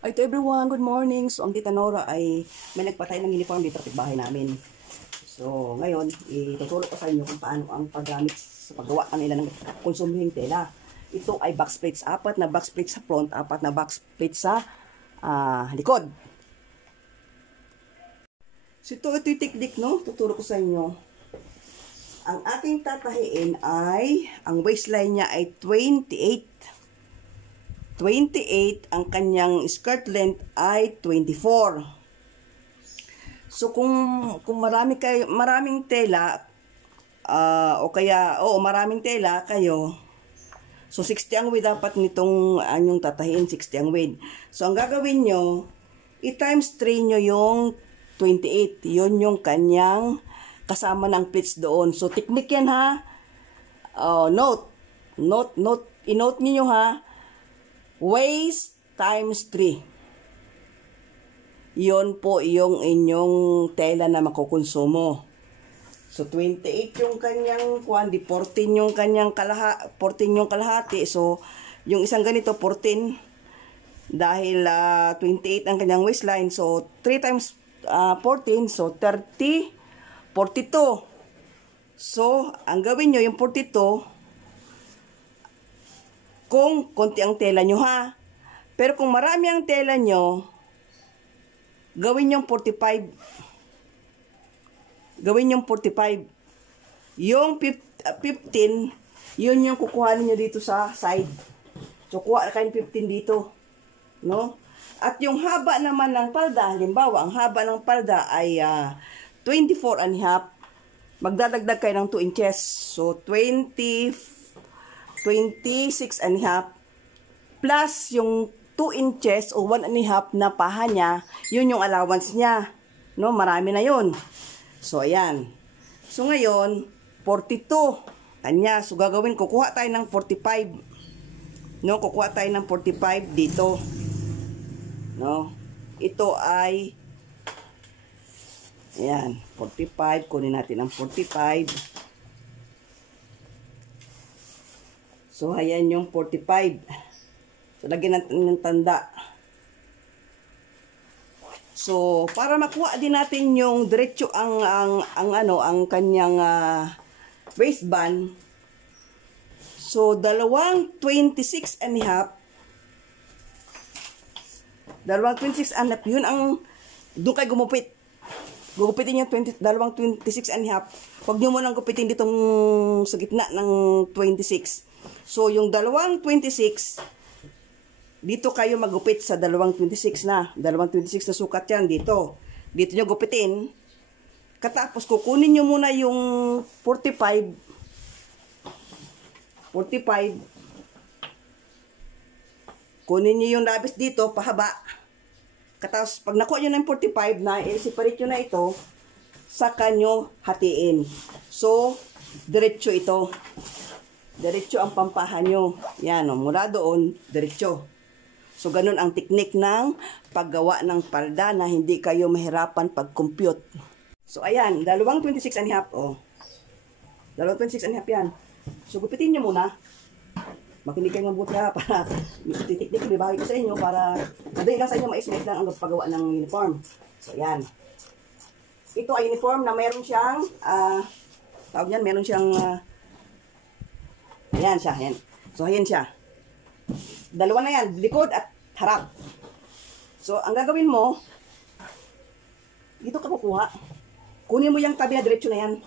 Ay, to everyone, good morning. So, ang Tita Nora ay may nagpatay ng uniform dito sa bahay namin. So, ngayon, ituturo ko sa inyo kung paano ang paggamit sa paggawa kanila ng konsuming tela. Ito ay box plates. 4 na box plates sa front, 4 na box plates sa likod. So, ito yung technique, no? Tuturo ko sa inyo. Ang aking tatahiin ay, ang waistline niya ay 28. 28, ang kanyang skirt length ay 24. So kung maraming tela maraming tela kayo, so 60 ang width dapat nitong anyong tatahiin, 60 ang width. So ang gagawin nyo, i-times 3 nyo yung 28. Yun yung kanyang kasama ng pleats doon. So technique yan ha. I-note niyo ha. Waist times 3. Yon po yung inyong tela na makukonsumo. So 28 yung kanyang 14 yung kanyang 14 yung kalahati. So yung isang ganito 14 dahil 28 ang kanyang waistline. So 3 times 14 so 30, 42. So ang gawin nyo yung 42 kung konti ang tela nyo ha. Pero kung marami ang tela nyo, gawin yung 45. Gawin yung 45. Yung 15, yun yung kukuhanin nyo dito sa side. So, kuha kayo 15 dito. No? At yung haba naman ng palda, halimbawa, ang haba ng palda ay 24 and a half. Magdadagdag kayo ng 2 inches. So, 26 and a half plus yung 2 inches o 1 and a half na paha niya, yun yung allowance niya. No, marami na yun. So, ayan. So, ngayon, 42. Kanya. So, gagawin, kukuha tayo ng 45. No, kukuha tayo ng 45 dito. No, ito ay, ayan, 45. Kunin natin ang 45. So, ayan yung 45. So, lagyan natin ng tanda. So, para makuha din natin yung diretso ang kanyang waistband. So, dalawang 26 and a half. Dalawang 26 and a half. Yun ang, doon kayo gumupit. Gugupitin yung dalawang 26 and a half. Huwag nyo munang gupitin ditong sa gitna ng 26. So, yung dalawang 26, dito kayo magupit sa dalawang 26 na. Dalawang 26 na sukat yan dito. Dito nyo gupitin. Katapos, kukunin nyo muna yung 45. 45. Kunin nyo yung labis dito, pahaba. Katapos, pag nakuha nyo ng 45 na, i-separate nyo na ito, saka nyo hatiin. So, diretso ito. Diretso ang pampahan nyo. Yan, mula doon, diretso. So, ganun ang teknik ng paggawa ng palda na hindi kayo mahirapan pag-compute. So, ayan, dalawang 26 and a half, Dalawang 26 and a half yan. So, gupitin nyo muna. Makinig kayo mabuti ha, para titiknik yung ibahagi ko sa inyo para madali lang sa inyo ma-estimate lang ang paggawa ng uniform. So, ayan. Ito ay uniform na meron siyang, tawag yan, meron siyang, ayan siya, ayan. So, ayan siya. Dalawa na yan, likod at harap. So, ang gagawin mo, dito ka kukuha. Kunin mo yung tabi na diretso na yan.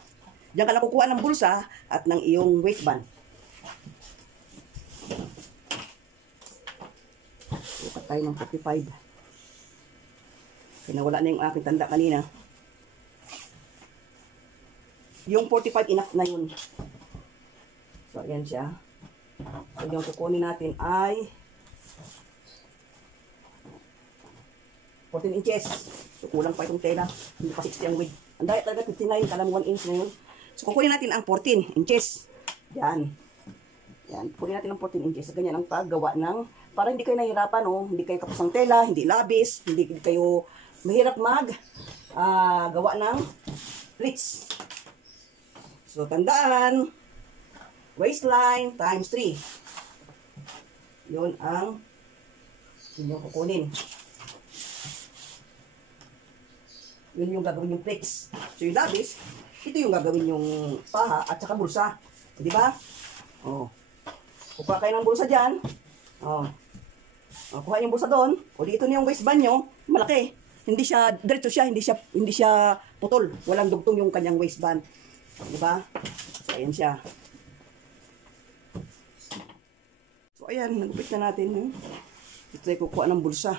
Diyan ka na kukuha ng bulsa at ng iyong waistband. Sukat tayo ng 45. Kaya nawala na yung aking tanda kanina. Yung 45 enough na yun. So, ayan siya. So, yung kukunin natin ay 14 inches. So, kulang pa itong tela. Hindi pa 60 ang width. Ang dahil talaga 59, kala mo 1 inch na yun. So, kukunin natin ang 14 inches. Yan. Yan. Kukunin natin ang 14 inches. Ganyan ang paggawa ng, para hindi kayo nahihirapan, hindi kayo kapos ng tela, hindi labis, hindi kayo mahirap gawa ng pleats. So, tandaan, waistline times 3. Yun ang inyong kukunin. Yun yung gagawin yung flex. So yung labis, ito yung gagawin yung paha at saka bulsa. Di ba? Oh. Kukuha kayo ng bulsa dyan. Oh. Oh, kuha yung bulsa doon. O dito na yung waistband nyo. Malaki. Hindi siya, diretso siya, hindi siya putol. Walang dugtong yung kanyang waistband. Di ba? So ayan siya. So ayan, nagupit na natin. Ito ay kukuha ng bulsa.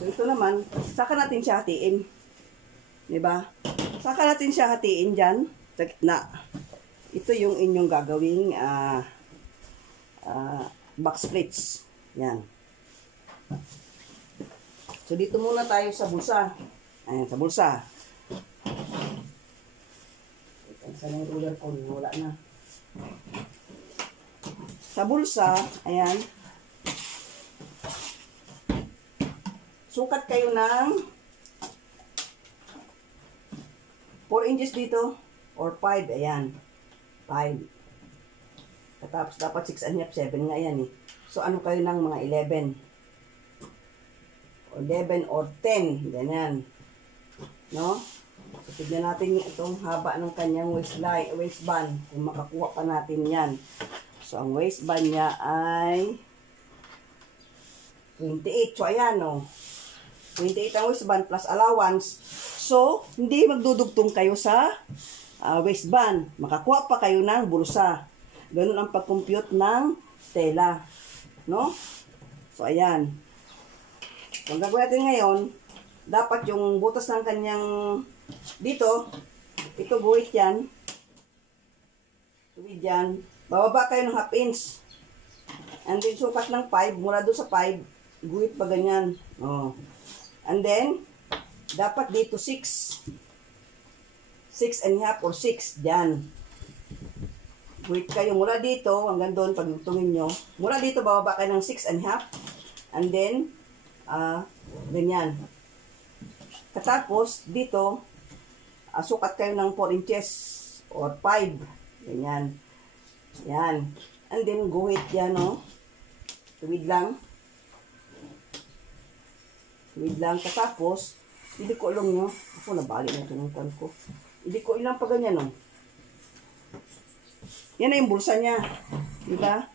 So ito naman, saka natin siya hatiin. Diba? Saka natin siya hatiin dyan sa gitna. Ito yung inyong gagawing box plates. Yan. So dito muna tayo sa bulsa. Ayan, sa bulsa. Saan yung ruler ko? Wala na. Sa bulsa, ayan. Sukat kayo ng 4 inches dito or 5, ayan. 5. Tapos dapat 6 and a half, 7 nga yan eh. So ano kayo ng mga 11? Or 11 or 10, ganyan. No? So tignan natin itong haba ng kanyang waistband. Kung makakuha pa natin yan. So ang waistband niya ay 28. So ayan o. 28 ang waistband plus allowance. So, hindi magdudugtong kayo sa waistband. Makakuha pa kayo ng bulsa. Ganun ang pag-compute ng tela. No? So, ayan. Kung gagawin natin ngayon, dapat yung butas ng kanyang dito, ito guhit yan. Tuwid yan. Bababa kayo ng half inch. And then, sukat ng 5, mula doon sa 5, guhit pa ganyan. Oh. And then, dapat dito 6. 6 and a half or 6. Diyan. Wait kayo mula dito, hanggang doon, pagtungin nyo. Mula dito, bababa kayo ng 6 and a half. And then, ganyan. Katapos, dito, sukat kayo ng 4 inches or 5. Ganyan. Yan. And then, guhit yan, no? Tuwid lang. Tuwid lang. Katapos, hindi ko ilong nyo. Ako, nabali na ito ng pan ko. Hindi ko ilang pa ganyan, no? Yan na yung bulsa niya. Diba?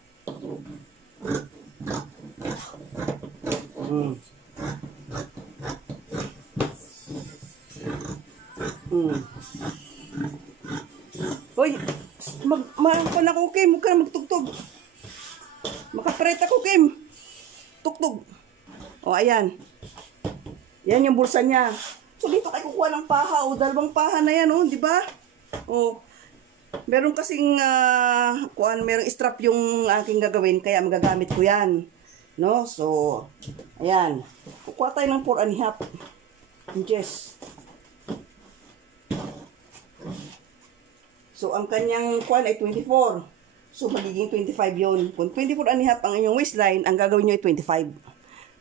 Hoy, mag-pan ako, Kim. Huwag ka na magtugtog. Makaparet ako, Kim. Tugtog. O, ayan. Yan yung bulsa niya. So, dito kayo kukuha ng paha. O, dalawang paha na yan, o. Diba? O, meron kasing, merong strap yung aking gagawin. Kaya magagamit ko yan. No? So, ayan. Kukuha tayo ng 4 and a half inches. So, ang kanyang kuwan ay 24. So, magiging 25 yun. Kung 24 and a half ang inyong waistline, ang gagawin nyo ay 25.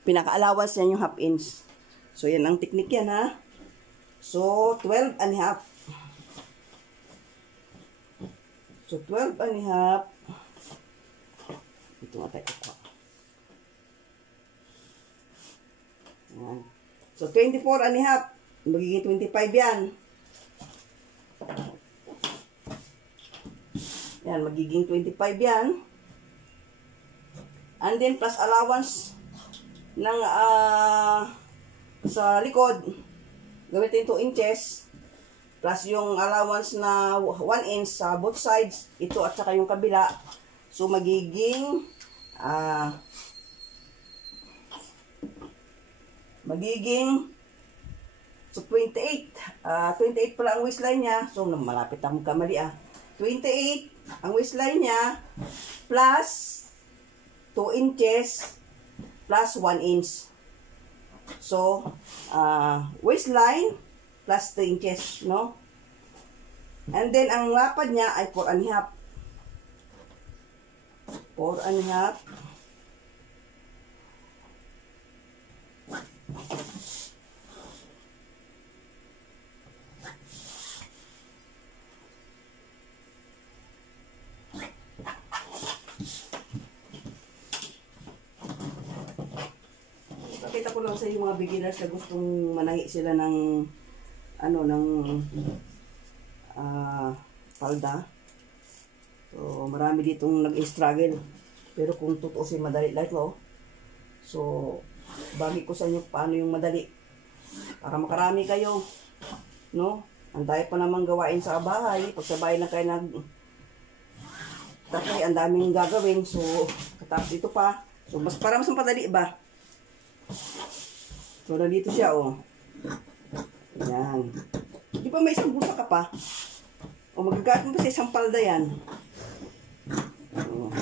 Pinaka-allowance yan yung half inch. So, yan ang technique yan, ha? So, 12 and a half. So, 12 and a half. Ito nga tayo kukuha. Yan. So, 24 and a half. Magiging 25 yan. Yan, magiging 25 yan. And then, plus allowance ng, sa likod, gamitin 2 inches, plus yung allowance na 1 inch sa both sides, ito at saka yung kabila. So, magiging, so 28. 28 pala ang waistline niya. So, malapit akong kamali 28 ang waistline niya, plus 2 inches, plus 1 inch. So, waistline, plus 2 inches, no? And then, ang lapad niya ay 4 and a half. 4 and a half. Pakita ko lang sa yung mga beginners na gustong manahi sila ng ano, ng palda. So, marami ditong nag-struggle. Pero kung tutuusin, madali lang ito. So, bagi ko sa inyo paano yung madali. Para makarami kayo. No? Ang dahil pa namang gawain sa bahay. Pag sa bahay na kayo tatay, ang daming gagawin. So, katapos ito pa. So, para mas madali ba? So, nandito siya, oh. Yan. Di ba may isang bulsa ka pa? O, magagamit mo pa sa isang palda yan. Oh.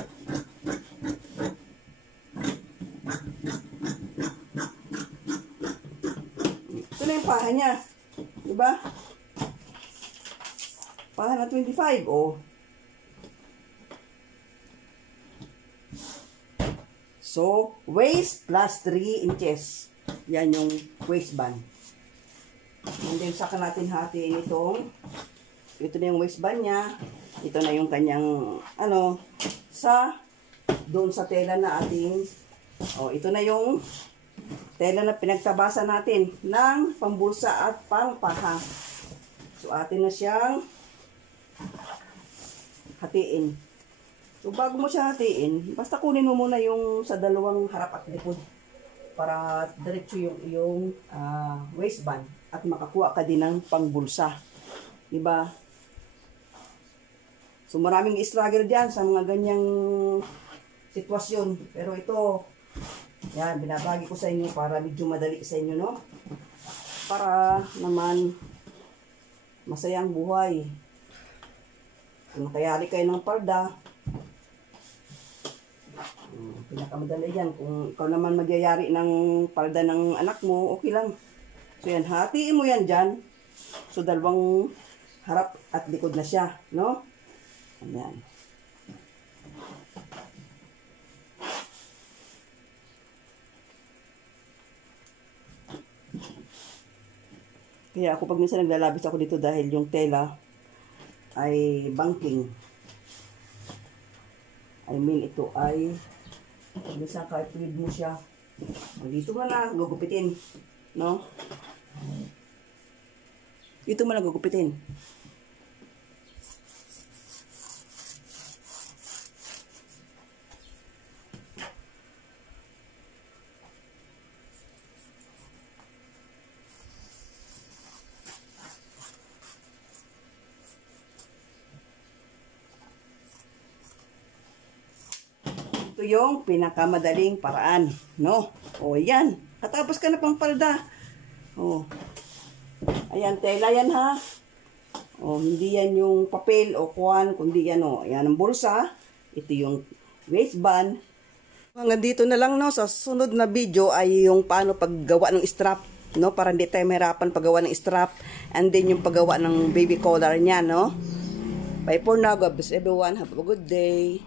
Ito na yung paha niya. Diba? Paha na 25, oh. So, waist plus 3 inches. Yan yung waistband. And then, saka natin hatiin itong, ito na yung waistband niya. Ito na yung kanyang, ano, doon sa tela na ating, oh, ito na yung tela na pinagtabasan natin ng pambulsa at pangpaha. So, atin na siyang hatiin. So, bago mo siya hatiin, basta kunin mo muna yung sa dalawang harap at likod para diretso yung waistband at makakuha ka din ng pangbulsa. Diba? So, maraming struggle dyan sa mga ganyang sitwasyon. Pero ito, yan, binabagi ko sa inyo para medyo madali sa inyo, no? Para naman masayang buhay. Kung nakayari kayo ng palda, pinakamadali yan. Kung ikaw naman magyayari ng palda ng anak mo, okay lang. So yan, hatiin mo yan dyan. So dalawang harap at likod na siya, no? Ayan. Kaya ako pag minsan naglalabis ako dito dahil yung tela ay banking. I mean, ito ay minsan kahit tweed mo siya. Dito mo na gugupitin. No? Dito mo na gugupitin. Ito yung pinakamadaling paraan, no? O, yan. Katapos ka na pang palda. O. Ayan, tela yan, ha? O, hindi yan yung papel o kuwan, kundi yan, o. Ayan ang bulsa. Ito yung waistband. Hanggang dito na lang, no? Sa sunod na video ay yung paano paggawa ng strap, no? Para hindi tayo mahirapan paggawa ng strap. And then yung paggawa ng baby collar niya, no? Bye for now. God bless everyone. Have a good day.